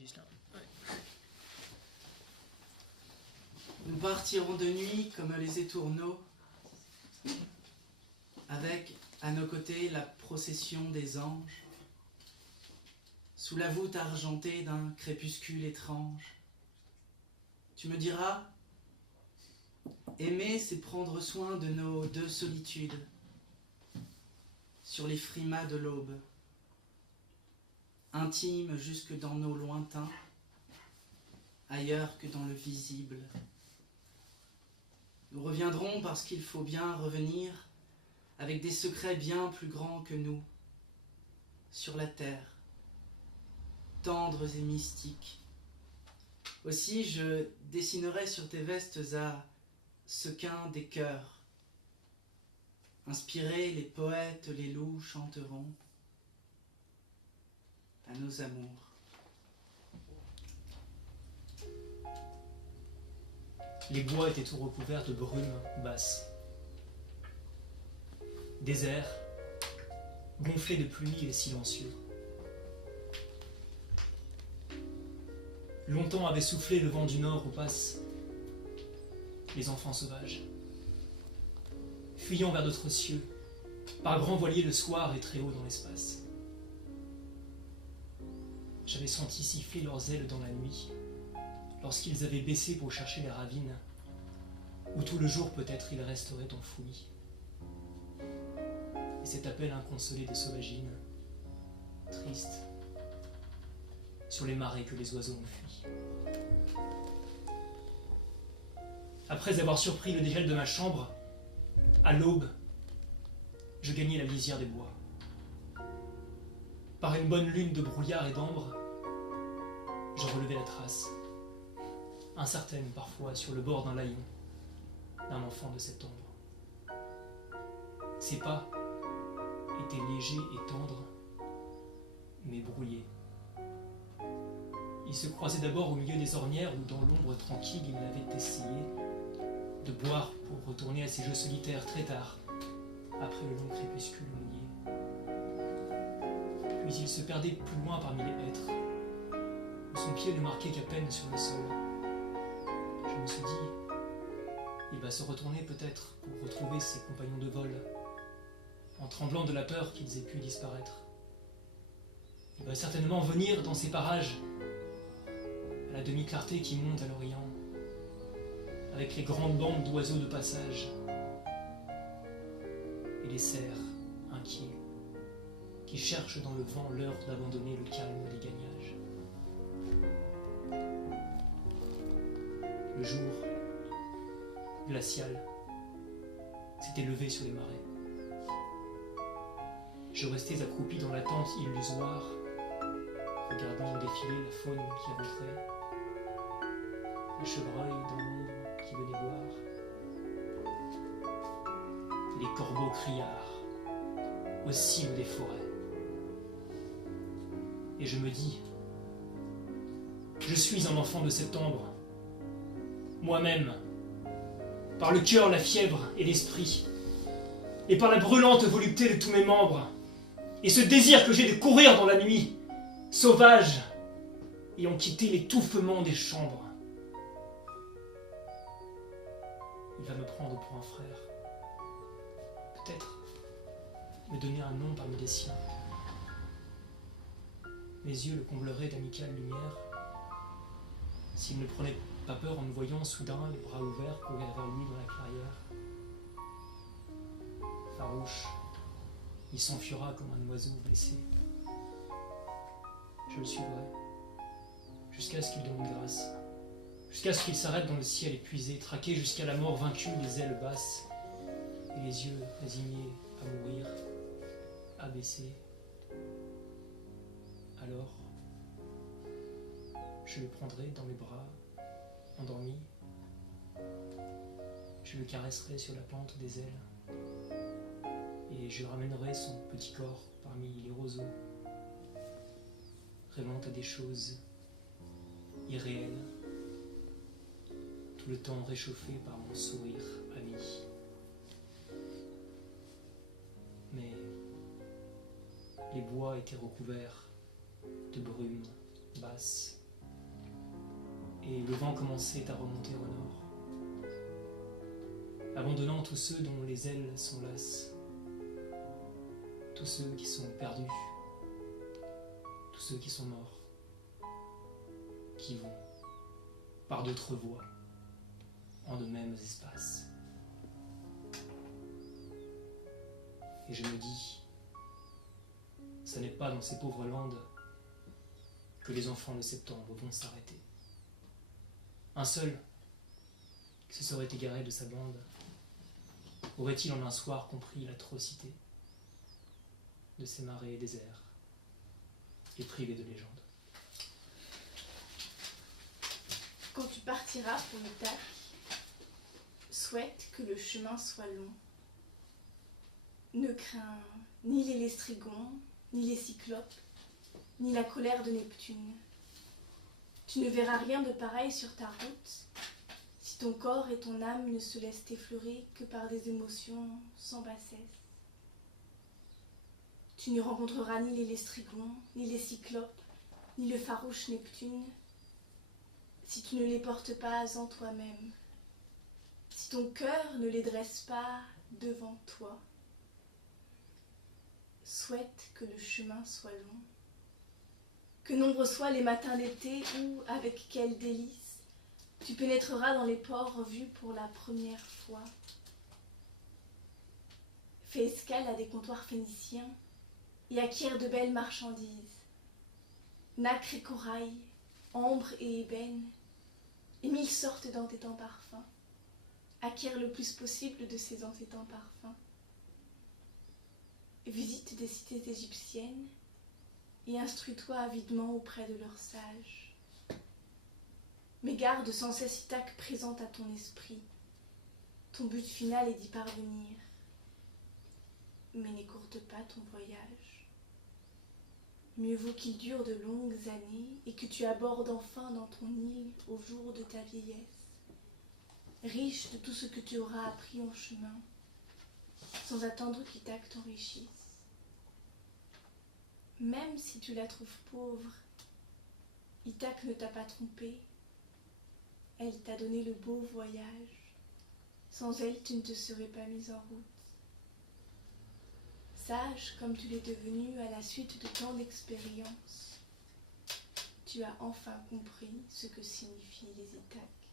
Ghislain. Ouais. Nous partirons de nuit comme les étourneaux, avec à nos côtés la procession des anges, sous la voûte argentée d'un crépuscule étrange. Tu me diras, aimer c'est prendre soin de nos deux solitudes, sur les frimas de l'aube, intimes jusque dans nos lointains, ailleurs que dans le visible. Nous reviendrons parce qu'il faut bien revenir avec des secrets bien plus grands que nous, sur la terre, tendres et mystiques. Aussi je dessinerai sur tes vestes à sequins des cœurs. Inspirés, les poètes, les loups chanteront à nos amours. Les bois étaient tout recouverts de brume basse. Désert, gonflé de pluie et silencieux. Longtemps avait soufflé le vent du nord où passent les enfants sauvages, fuyant vers d'autres cieux, par grands voiliers le soir et très haut dans l'espace. J'avais senti siffler leurs ailes dans la nuit, lorsqu'ils avaient baissé pour chercher les ravines, où tout le jour peut-être ils resteraient enfouis. Et cet appel inconsolé des sauvagines, triste, sur les marais que les oiseaux ont fui. Après avoir surpris le dégel de ma chambre, à l'aube, je gagnai la lisière des bois. Par une bonne lune de brouillard et d'ambre, je relevai la trace, incertaine parfois sur le bord d'un layon, d'un enfant de septembre. Ses pas étaient légers et tendres, mais brouillés. Il se croisait d'abord au milieu des ornières où, dans l'ombre tranquille, il avait essayé de boire pour retourner à ses jeux solitaires très tard, après le long crépuscule mouillé. Puis il se perdait plus loin parmi les hêtres, où son pied ne marquait qu'à peine sur le sol. Je me suis dit, il va se retourner peut-être pour retrouver ses compagnons de vol, en tremblant de la peur qu'ils aient pu disparaître. Il va certainement venir dans ces parages, à la demi-clarté qui monte à l'Orient, avec les grandes bandes d'oiseaux de passage, et les cerfs inquiets, qui cherchent dans le vent l'heure d'abandonner le calme des gagnages. Le jour, glacial, s'était levé sur les marais. Je restais accroupi dans la tente illusoire, regardant défiler la faune qui rentrait, les chevreuils dans l'ombre qui venaient boire, les corbeaux criards au cime des forêts. Et je me dis, je suis un enfant de septembre, moi-même, par le cœur, la fièvre et l'esprit, et par la brûlante volupté de tous mes membres, et ce désir que j'ai de courir dans la nuit, sauvage, ayant quitté l'étouffement des chambres. Il va me prendre pour un frère, peut-être me donner un nom parmi les siens. Mes yeux le combleraient d'amicale lumière, s'il ne prenait pas peur en me voyant soudain, les bras ouverts, courir vers lui dans la clairière. Farouche, il s'enfuira comme un oiseau blessé. Je le suivrai, jusqu'à ce qu'il demande grâce, jusqu'à ce qu'il s'arrête dans le ciel épuisé, traqué jusqu'à la mort vaincu, les ailes basses, et les yeux résignés à mourir, abaissés. Alors, je le prendrai dans mes bras, endormi. Je le caresserai sur la plante des ailes, et je ramènerai son petit corps parmi les roseaux, rêvant à des choses irréelles, tout le temps réchauffé par mon sourire ami. Mais les bois étaient recouverts de brume basse, et le vent commençait à remonter au nord, abandonnant tous ceux dont les ailes sont lasses, tous ceux qui sont perdus, tous ceux qui sont morts, qui vont par d'autres voies, en de mêmes espaces. Et je me dis, ce n'est pas dans ces pauvres landes que les enfants de septembre vont s'arrêter. Un seul, qui se serait égaré de sa bande, aurait-il en un soir compris l'atrocité de ces marais déserts et privés de légende? Quand tu partiras pour Ithaque, souhaite que le chemin soit long. Ne crains ni les lestrigons, ni les cyclopes, ni la colère de Neptune. Tu ne verras rien de pareil sur ta route si ton corps et ton âme ne se laissent effleurer que par des émotions sans bassesse. Tu ne rencontreras ni les lestrigons, ni les cyclopes, ni le farouche Neptune, si tu ne les portes pas en toi-même, si ton cœur ne les dresse pas devant toi. Souhaite que le chemin soit long, que nombreux soient les matins d'été où, avec quel délice, tu pénétreras dans les ports vus pour la première fois. Fais escale à des comptoirs phéniciens et acquiert de belles marchandises. Nacre et corail, ambre et ébène, et 1000 sortes d'entêtants parfums. Acquiert le plus possible de ces entêtants parfums. Visite des cités égyptiennes et instruis-toi avidement auprès de leurs sages. Mais garde sans cesse Ithaque présente à ton esprit. Ton but final est d'y parvenir. Mais n'écourte pas ton voyage. Mieux vaut qu'il dure de longues années et que tu abordes enfin dans ton île au jour de ta vieillesse, riche de tout ce que tu auras appris en chemin, sans attendre qu'Ithaque t'enrichisse. Même si tu la trouves pauvre, Ithaque ne t'a pas trompé. Elle t'a donné le beau voyage. Sans elle, tu ne te serais pas mise en route. Sage comme tu l'es devenu à la suite de tant d'expériences, tu as enfin compris ce que signifient les Ithaques.